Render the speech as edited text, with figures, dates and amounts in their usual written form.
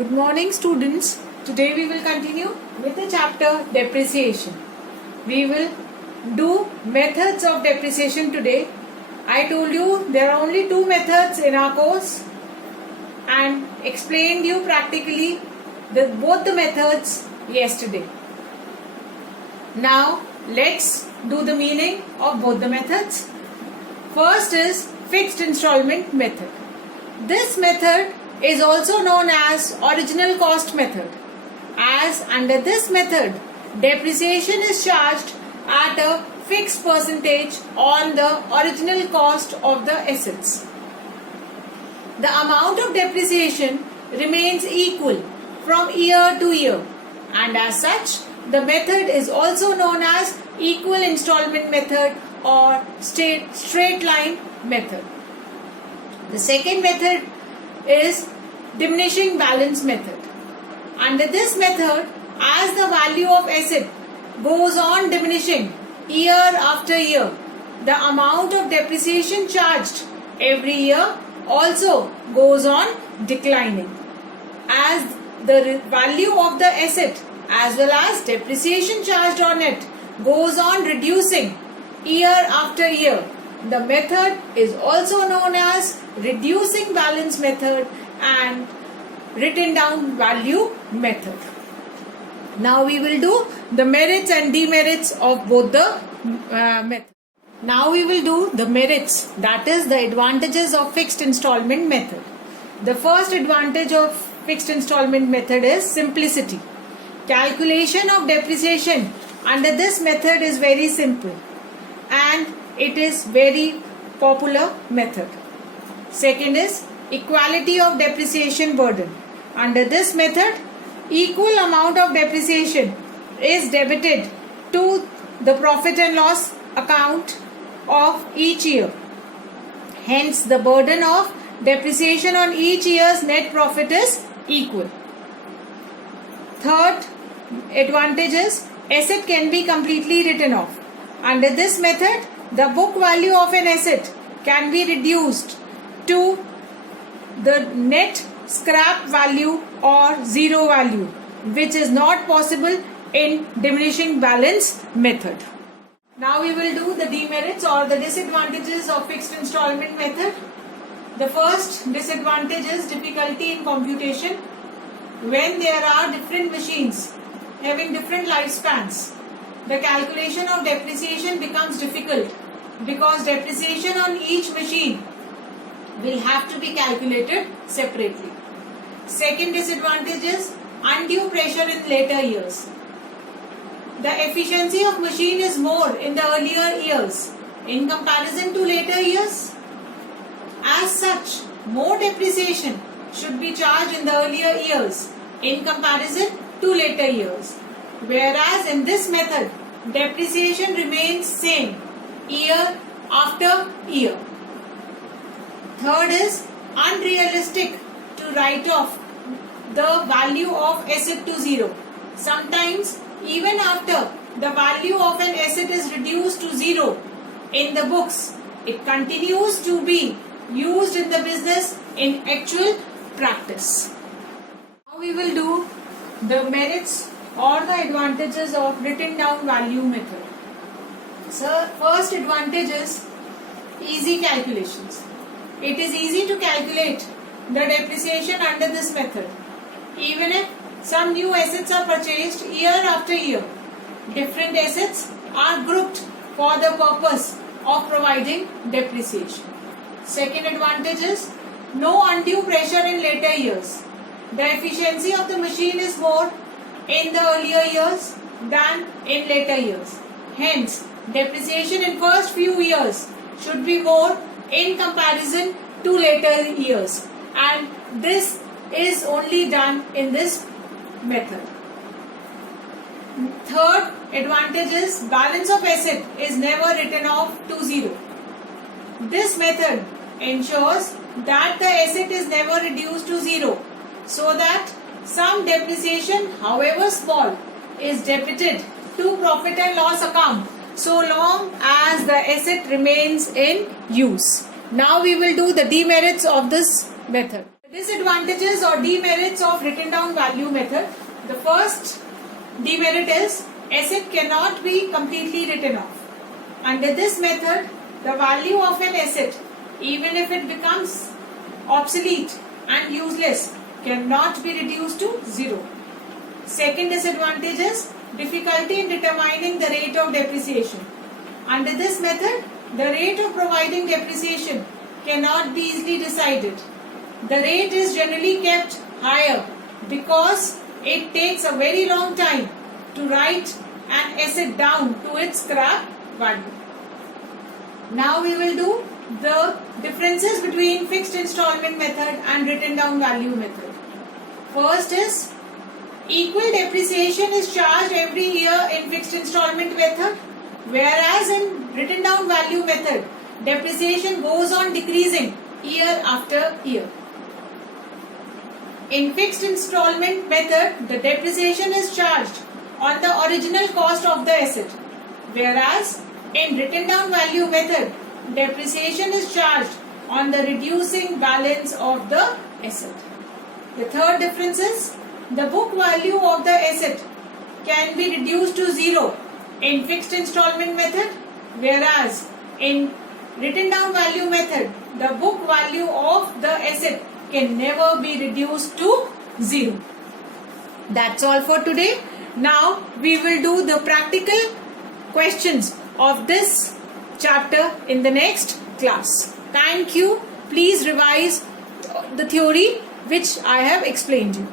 Good morning, students. Today we will continue with the chapter depreciation. We will do methods of depreciation today. I told you there are only two methods in our course and explained you practically both the methods yesterday. Now let's do the meaning of both the methods. First is fixed installment method. This method is also known as original cost method, as under this method depreciation is charged at a fixed percentage on the original cost of the assets. The amount of depreciation remains equal from year to year, and as such the method is also known as equal installment method or straight line method. The second method is diminishing balance method. Under this method, as the value of asset goes on diminishing year after year, the amount of depreciation charged every year also goes on declining. As the value of the asset as well as depreciation charged on it goes on reducing year after year, the method is also known as reducing balance method and written down value method. Now we will do the merits and demerits of both the methods. Now we will do the merits, that is the advantages of fixed installment method. The first advantage of fixed installment method is simplicity. Calculation of depreciation under this method is very simple and it is very popular method. Second is equality of depreciation burden. Under this method, equal amount of depreciation is debited to the profit and loss account of each year. Hence, the burden of depreciation on each year's net profit is equal. Third advantage is asset can be completely written off. Under this method, the book value of an asset can be reduced to the net scrap value or zero value, which is not possible in diminishing balance method. Now we will do the demerits or the disadvantages of fixed installment method. The first disadvantage is difficulty in computation. When there are different machines having different lifespans, the calculation of depreciation becomes difficult because depreciation on each machine will have to be calculated separately. Second disadvantage is undue pressure in later years. The efficiency of machine is more in the earlier years in comparison to later years. As such, more depreciation should be charged in the earlier years in comparison to later years. Whereas in this method, depreciation remains same year after year. Third is unrealistic to write off the value of asset to zero. Sometimes even after the value of an asset is reduced to zero in the books, it continues to be used in the business in actual practice. Now we will do the merits or the advantages of written down value method. So first advantage is easy calculations. It is easy to calculate the depreciation under this method. Even if some new assets are purchased year after year, different assets are grouped for the purpose of providing depreciation. Second advantage is no undue pressure in later years. The efficiency of the machine is more in the earlier years than in later years. Hence, depreciation in first few years should be more in comparison to later years, and this is only done in this method. Third advantage is balance of asset is never written off to zero. This method ensures that the asset is never reduced to zero, so that some depreciation, however small, is debited to profit and loss account so long as the asset remains in use. Now we will do the demerits of this method. Disadvantages or demerits of written down value method. The first demerit is asset cannot be completely written off. Under this method, the value of an asset, even if it becomes obsolete and useless, cannot be reduced to zero. Second disadvantage is difficulty in determining the rate of depreciation. Under this method, the rate of providing depreciation cannot be easily decided. The rate is generally kept higher because it takes a very long time to write an asset down to its scrap value. Now we will do the differences between fixed installment method and written down value method. First is equal depreciation is charged every year in fixed installment method, whereas in written down value method, depreciation goes on decreasing year after year. In fixed installment method, the depreciation is charged on the original cost of the asset, whereas in written down value method, depreciation is charged on the reducing balance of the asset. The third difference is the book value of the asset can be reduced to zero in fixed installment method, whereas in written down value method, the book value of the asset can never be reduced to zero. That's all for today. Now we will do the practical questions of this chapter in the next class. Thank you. Please revise the theory which I have explained you.